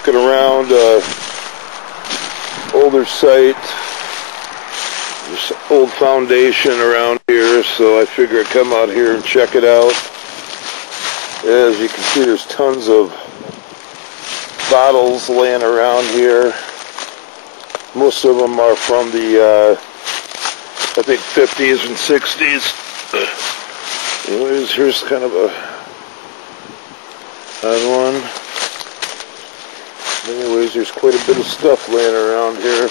looking around, older site. There's old foundation around here, so I figure I'd come out here and check it out. As you can see, there's tons of bottles laying around here. Most of them are from the, I think, 50s and 60s. Anyways, here's kind of a odd one. Anyways, there's quite a bit of stuff laying around here.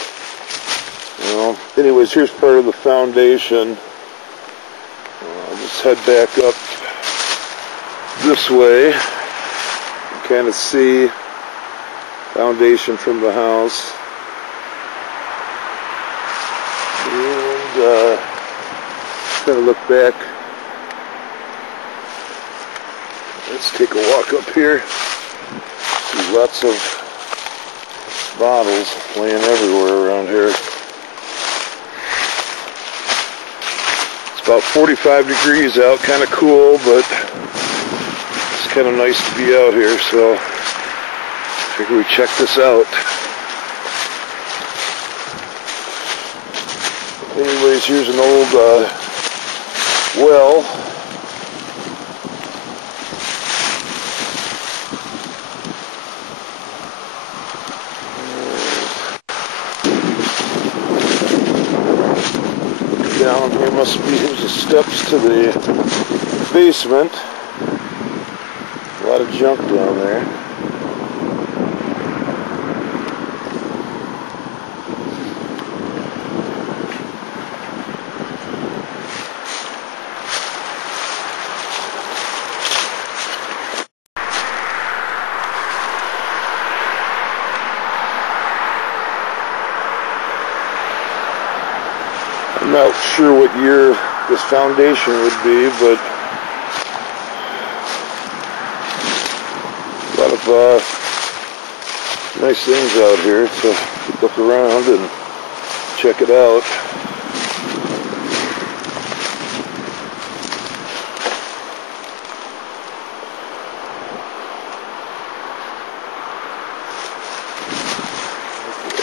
You know. Anyways, here's part of the foundation. I'll just head back up this way. You can kind of see foundation from the house. And kind of look back. Let's take a walk up here. See lots of bottles laying everywhere around here. It's about 45 degrees out, kind of cool, but it's kind of nice to be out here, so I figure we check this out. Anyways, here's an old well. Down here must be, here's the steps to the basement. A lot of junk down there. I'm not sure what year this foundation would be, but a lot of nice things out here to look around and check it out.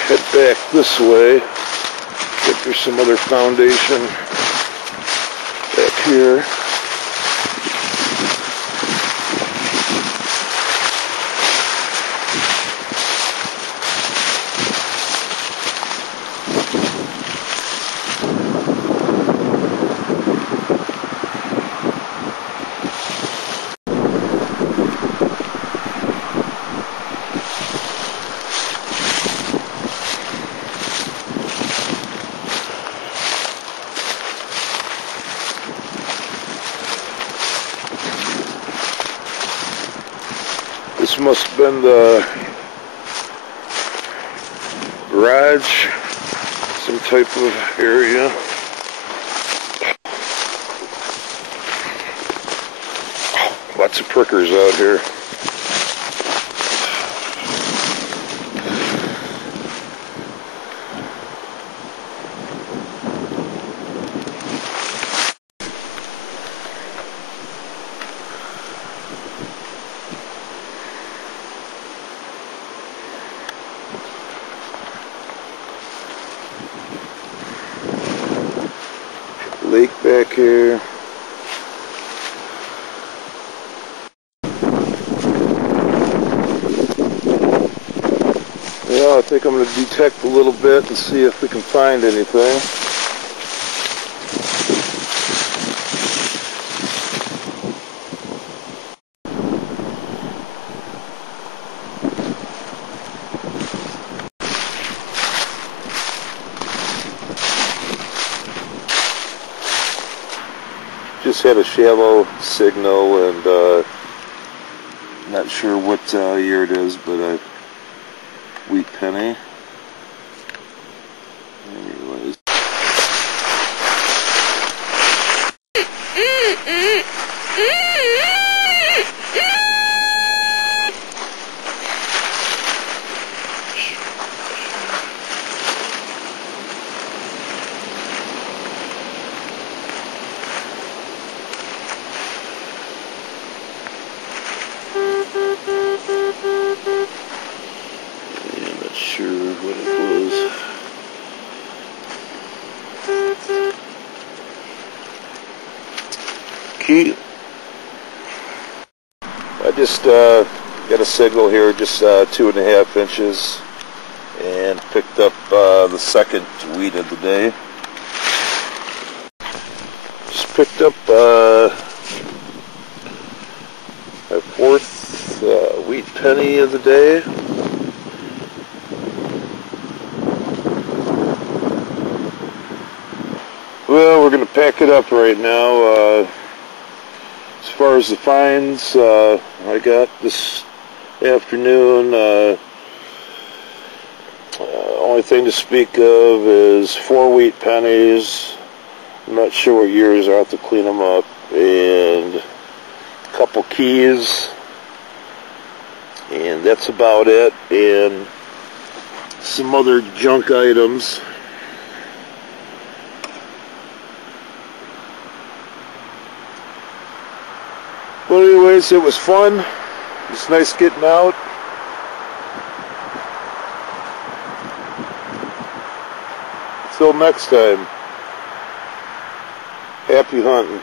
Head back this way. There's some other foundation back here. This must have been the garage, some type of area. Lots of prickers out here. Lake back here. Yeah, I think I'm going to detect a little bit and see if we can find anything. Just had a shallow signal, and not sure what year it is, but a wheat penny. Anyways. key. I just got a signal here, just 2.5 inches, and picked up the second wheat of the day. Just picked up my fourth wheat penny of the day. Well, we're going to pack it up right now. As far as the finds I got this afternoon, only thing to speak of is 4 wheat pennies. I'm not sure what years, I'll have to clean them up, and a couple keys, and that's about it, and some other junk items. But anyways, it was fun. It's nice getting out. Until next time, happy hunting.